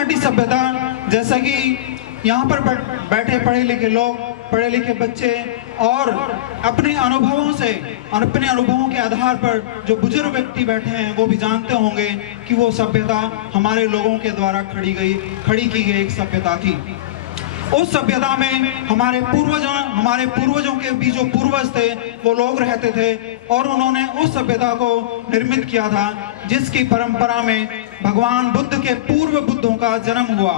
घाटी सभ्यता, जैसा कि यहाँ पर बैठे पढ़े लिखे लोग, पढ़े लिखे बच्चे और अपने अनुभवों से, अपने अनुभवों के आधार पर जो बुजुर्ग व्यक्ति बैठे हैं वो भी जानते होंगे कि वो सभ्यता हमारे लोगों के द्वारा खड़ी की गई एक सभ्यता थी। उस सभ्यता में हमारे पूर्वजों के भी जो पूर्वज थे वो लोग रहते थे और उन्होंने उस सभ्यता को निर्मित किया था जिसकी परंपरा में भगवान बुद्ध के पूर्व बुद्धों का जन्म हुआ।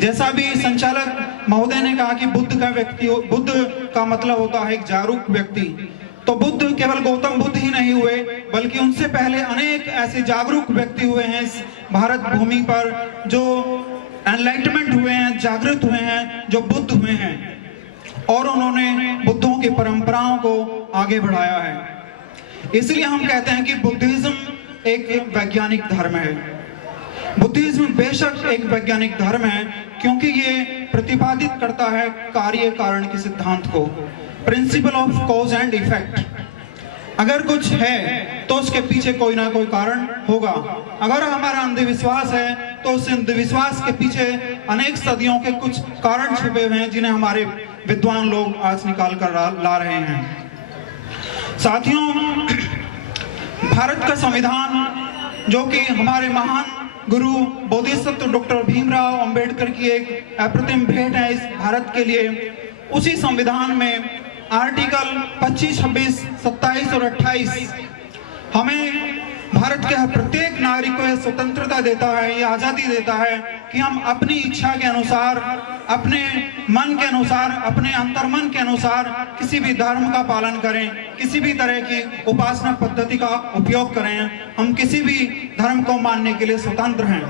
जैसा भी संचालक महोदय ने कहा कि बुद्ध का मतलब होता है एक जागरूक व्यक्ति, तो बुद्ध केवल गौतम बुद्ध ही नहीं हुए बल्कि उनसे पहले अनेक ऐसे जागरूक व्यक्ति हुए हैं इस भारत भूमि पर, जो एनलाइटमेंट हुए हैं, जागृत हुए हैं, जो बुद्ध हुए हैं और उन्होंने बुद्धों की परंपराओं को आगे बढ़ाया है। इसलिए हम कहते हैं कि बुद्धिज्म एक वैज्ञानिक धर्म है। बुद्धिज्म बेशक एक वैज्ञानिक धर्म है क्योंकि ये प्रतिपादित करता है कार्य कारण के सिद्धांत को, principle of cause and effect. अगर कुछ है तो उसके पीछे कोई ना कोई कारण होगा। अगर हमारा अंधविश्वास है तो उस अंधविश्वास के पीछे अनेक सदियों के कुछ कारण छुपे हुए हैं जिन्हें हमारे विद्वान लोग आज निकाल कर ला रहे हैं। साथियों, भारत का संविधान जो कि हमारे महान गुरु बोधिसत्व डॉक्टर भीमराव अंबेडकर की एक अप्रतिम भेंट है इस भारत के लिए, उसी संविधान में आर्टिकल 25, 26, 27 और 28 हमें भारत के प्रत्येक नागरिक को यह स्वतंत्रता देता है, यह आजादी देता है कि हम अपनी इच्छा के अनुसार, अपने मन के अनुसार, अपने अंतर्मन के अनुसार किसी भी धर्म का पालन करें, किसी भी तरह की उपासना पद्धति का उपयोग करें। हम किसी भी धर्म को मानने के लिए स्वतंत्र हैं।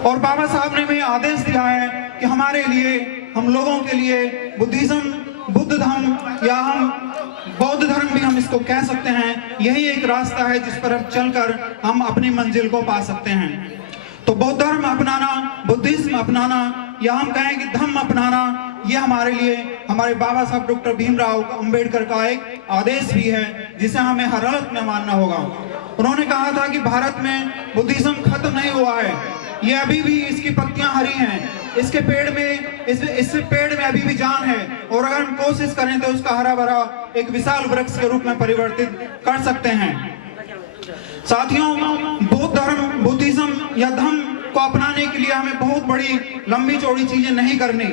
और बाबा साहब ने भी आदेश दिया है कि हमारे लिए, हम लोगों के लिए बुद्धिज्म, बुद्ध धर्म या हम बौद्ध धर्म भी हम इसको कह सकते हैं, यही एक रास्ता है जिस पर चलकर हम अपनी मंजिल को पा सकते हैं। तो बौद्ध धर्म अपनाना, बुद्धिज्म अपनाना या हम कहें कि धम्म अपनाना, ये हमारे लिए हमारे बाबा साहब डॉक्टर भीमराव अंबेडकर का एक आदेश भी है जिसे हमें हर हालत में मानना होगा। उन्होंने कहा था कि भारत में बुद्धिज्म खत्म नहीं हुआ है, ये अभी भी, इसकी पत्तियां हरी हैं, इसके पेड़ में, इस पेड़ में अभी भी जान है और अगर हम कोशिश करें तो उसका हरा भरा एक विशाल वृक्ष के रूप में परिवर्तित कर सकते हैं। साथियों, बौद्ध धर्म, बुद्धिज्म या धम्म को अपनाने के लिए हमें बहुत बड़ी लंबी चौड़ी चीजें नहीं करनी,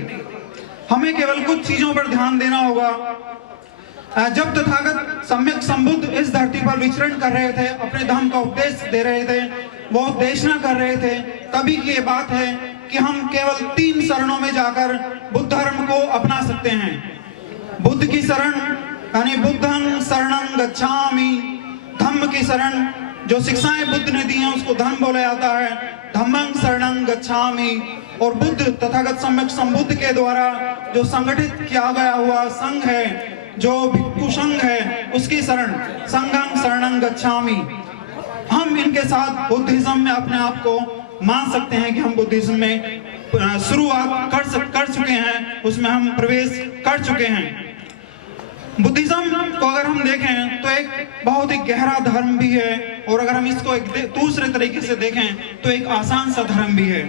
हमें केवल कुछ चीजों पर ध्यान देना होगा। जब तथागत सम्यक संबुद्ध इस धरती पर विचरण कर रहे थे, अपने धर्म का उपदेश दे रहे थे, वो देशना कर रहे थे, तभी की ये बात है कि हम केवल 3 शरणों में जाकर बुद्ध धर्म को अपना सकते हैं। बुद्ध की शरण यानी बुद्धं शरणं गच्छामि, धम्म की शरण जो शिक्षाएं बुद्ध ने दी हैं उसको धम्म बोला जाता है, धम्मं शरणं गच्छामि, और बुद्ध तथागत सम्यक संबुद्ध के द्वारा जो संगठित किया गया हुआ संघ है, जो भिक्षु संघ है, उसकी शरण संघं शरणं गच्छामि। हम इनके साथ बुद्धिज्म में अपने आप को मान सकते हैं कि हम बुद्धिज्म में शुरुआत कर चुके हैं, उसमें हम प्रवेश कर चुके हैं। बुद्धिज्म को अगर हम देखें तो एक बहुत ही गहरा धर्म भी है और अगर हम इसको एक दूसरे तरीके से देखें तो एक आसान सा धर्म भी है।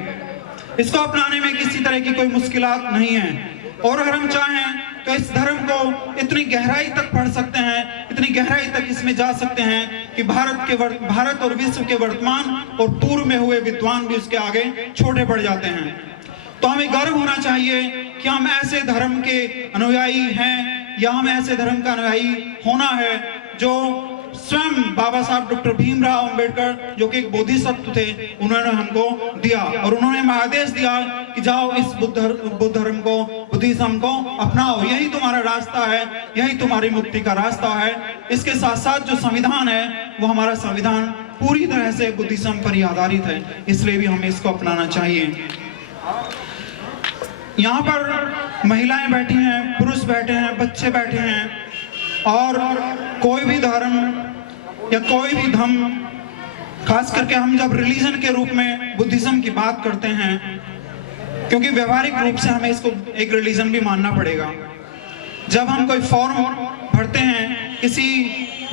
इसको अपनाने में किसी तरह की कोई मुश्किलात नहीं है और अगर हम चाहें तो इस धर्म को इतनी गहराई तक पढ़ सकते हैं, इतनी गहराई तक इसमें जा सकते हैं कि भारत और विश्व के वर्तमान और पूर्व में हुए विद्वान भी उसके आगे छोटे पड़ जाते हैं। तो हमें गर्व होना चाहिए कि हम ऐसे धर्म के अनुयायी हैं या हमें ऐसे धर्म का अनुयायी होना है जो स्वयं बाबा साहब डॉक्टर भीमराव अंबेडकर जो कि एक बोधिसत्व थे, उन्होंने हमको दिया और उन्होंने हमें आदेश दिया कि जाओ इस बुद्ध धर्म को, बुद्धिज्म को अपनाओ, यही तुम्हारा रास्ता है, यही तुम्हारी मुक्ति का रास्ता है। इसके साथ साथ जो संविधान है वो हमारा संविधान पूरी तरह से बुद्धिज्म पर ही आधारित है, इसलिए भी हमें इसको अपनाना चाहिए। यहाँ पर महिलाएं बैठी हैं, पुरुष बैठे हैं, बच्चे बैठे हैं और कोई भी धर्म या कोई भी धम्म, खास करके हम जब रिलीजन के रूप में बुद्धिज्म की बात करते हैं, क्योंकि व्यवहारिक रूप से हमें इसको एक रिलीजन भी मानना पड़ेगा। जब हम कोई फॉर्म भरते हैं, किसी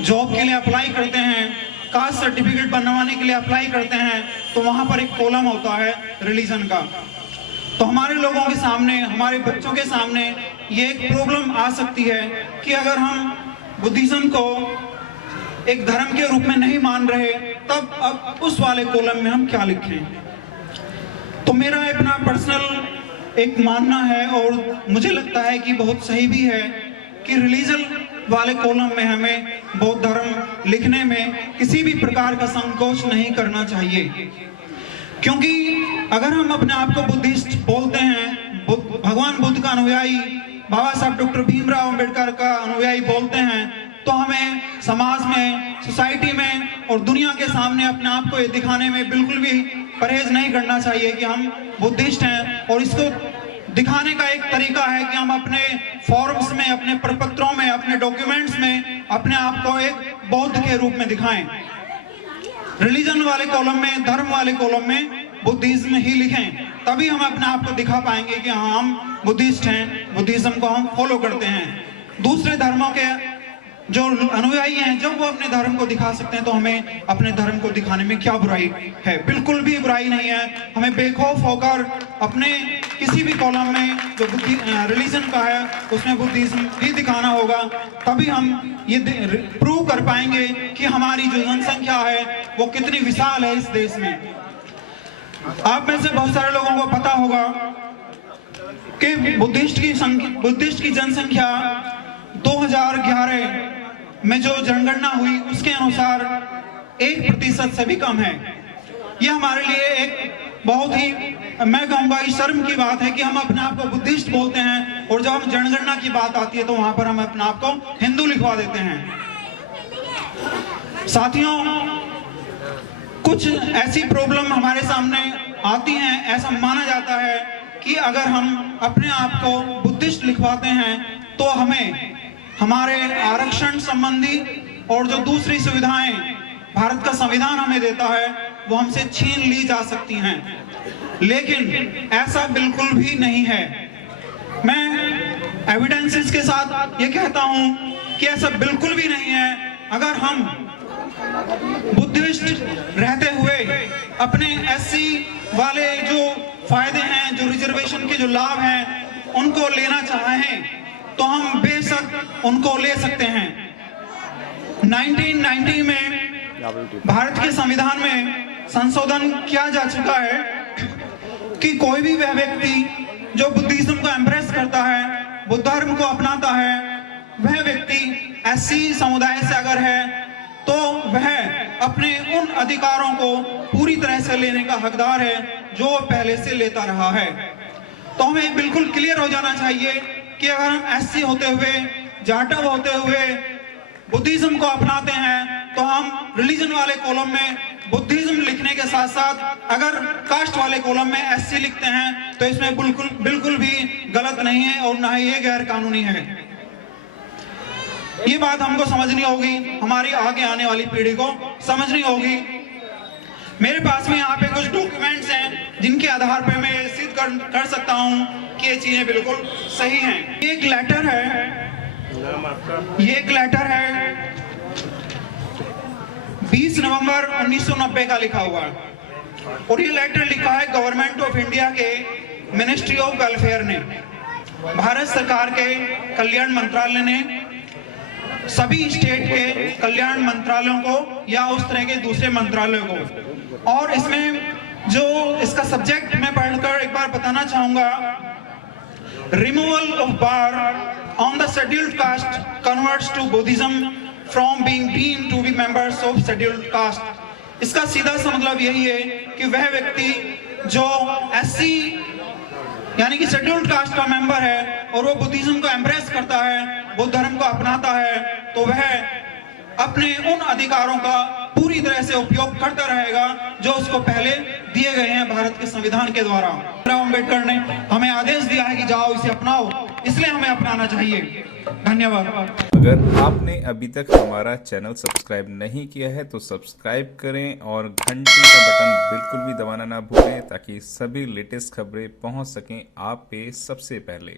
जॉब के लिए अप्लाई करते हैं, कास्ट सर्टिफिकेट बनवाने के लिए अप्लाई करते हैं तो वहां पर एक कॉलम होता है रिलीजन का। तो हमारे लोगों के सामने, हमारे बच्चों के सामने ये एक प्रॉब्लम आ सकती है कि अगर हम बुद्धिज्म को एक धर्म के रूप में नहीं मान रहे, तब अब उस वाले कॉलम में हम क्या लिखें। तो मेरा अपना पर्सनल एक मानना है और मुझे लगता है कि बहुत सही भी है कि रिलीजन वाले कॉलम में हमें बौद्ध धर्म लिखने में किसी भी प्रकार का संकोच नहीं करना चाहिए, क्योंकि अगर हम अपने आप को बुद्धिस्ट बोलते हैं, भगवान बुद्ध का अनुयायी, बाबा साहब डॉक्टर भीमराव अंबेडकर का अनुयायी बोलते हैं, तो हमें समाज में, सोसाइटी में और दुनिया के सामने अपने आप को ये दिखाने में बिल्कुल भी परहेज नहीं करना चाहिए कि हम बुद्धिस्ट हैं। और इसको दिखाने का एक तरीका है कि हम अपने फॉर्म्स में, अपने प्रपत्रों में, अपने डॉक्यूमेंट्स में अपने आप को एक बौद्ध के रूप में दिखाएं। रिलीजन वाले कॉलम में, धर्म वाले कॉलम में बुद्धिज्म ही लिखें, तभी हम अपने आप को दिखा पाएंगे कि हाँ, हम बुद्धिस्ट हैं, बुद्धिज्म को हम फॉलो करते हैं। दूसरे धर्मों के जो अनुयायी हैं, जब वो अपने धर्म को दिखा सकते हैं, तो हमें अपने धर्म को दिखाने में क्या बुराई है। बिल्कुल भी बुराई नहीं है। हमें बेखौफ होकर अपने किसी भी कॉलम में जो रिलीजन का है उसमें बुद्धिज्म ही दिखाना होगा, तभी हम ये प्रूव कर पाएंगे कि हमारी जो जनसंख्या है वो कितनी विशाल है इस देश में। आप में से बहुत सारे लोगों को पता होगा कि बुद्धिस्ट की जनसंख्या 2011 में जो जनगणना हुई उसके अनुसार 1% से भी कम है। यह हमारे लिए एक बहुत ही, मैं कहूंगा, शर्म की बात है कि हम अपने आप को बुद्धिस्ट बोलते हैं और जब हम जनगणना की बात आती है तो वहां पर हम अपने आप को हिंदू लिखवा देते हैं। साथियों, कुछ ऐसी प्रॉब्लम हमारे सामने आती हैं। ऐसा माना जाता है कि अगर हम अपने आप को बुद्धिस्ट लिखवाते हैं तो हमें हमारे आरक्षण संबंधी और जो दूसरी सुविधाएं भारत का संविधान हमें देता है वो हमसे छीन ली जा सकती हैं, लेकिन ऐसा बिल्कुल भी नहीं है। मैं एविडेंसेस के साथ ये कहता हूं कि ऐसा बिल्कुल भी नहीं है। अगर हम बुद्धिस्ट रहते हुए अपने एससी वाले जो फायदे हैं, जो रिजर्वेशन के जो लाभ हैं, उनको लेना चाहें तो हम बेशक उनको ले सकते हैं। 1990 में भारत के संविधान में संशोधन किया जा चुका है कि कोई भी वह व्यक्ति जो बुद्धिज्म को एम्ब्रेस करता है, बुद्ध धर्म को अपनाता है, वह व्यक्ति एससी समुदाय से अगर है तो वह अपने उन अधिकारों को पूरी तरह से लेने का हकदार है जो पहले से लेता रहा है। तो हमें बिल्कुल क्लियर हो जाना चाहिए कि अगर हम एससी होते हुए, जाटव होते हुए बुद्धिज्म को अपनाते हैं तो हम रिलीजन वाले कॉलम में बुद्धिज्म लिखने के साथ साथ अगर कास्ट वाले कॉलम में एससी लिखते हैं तो इसमें बिल्कुल भी गलत नहीं है और ना ही ये गैर कानूनी है। ये बात हमको समझनी होगी, हमारी आगे आने वाली पीढ़ी को समझनी होगी। मेरे पास में यहाँ पे कुछ डॉक्यूमेंट्स हैं जिनके आधार पे मैं सिद्ध कर सकता हूँ कि ये चीजें बिल्कुल सही हैं। ये एक लेटर है 20 नवंबर 1990 का लिखा हुआ है और ये लेटर लिखा है गवर्नमेंट ऑफ इंडिया के मिनिस्ट्री ऑफ वेलफेयर ने, भारत सरकार के कल्याण मंत्रालय ने सभी स्टेट के कल्याण मंत्रालयों को या उस तरह के दूसरे मंत्रालयों को। और इसमें जो इसका सब्जेक्ट मैं पढ़कर एक बार बताना चाहूंगा, removal of bar on the scheduled caste converts to Buddhism from being deemed to be members of scheduled caste. इसका सीधा सा मतलब यही है कि वह व्यक्ति जो एससी यानी कि शेड्यूल्ड कास्ट का मेंबर है और वो बुद्धिज्म को एम्ब्रेस करता है, बुद्ध धर्म को अपनाता है, तो वह अपने उन अधिकारों का पूरी तरह से उपयोग करता रहेगा जो उसको पहले दिए गए हैं भारत के संविधान के द्वारा। अम्बेडकर ने हमें आदेश दिया है कि जाओ इसे अपनाओ, इसलिए हमें अपनाना चाहिए। धन्यवाद। अगर आपने अभी तक हमारा चैनल सब्सक्राइब नहीं किया है तो सब्सक्राइब करें और घंटी का बटन बिल्कुल भी दबाना ना भूलें ताकि सभी लेटेस्ट खबरें पहुंच सकें आप पे सबसे पहले।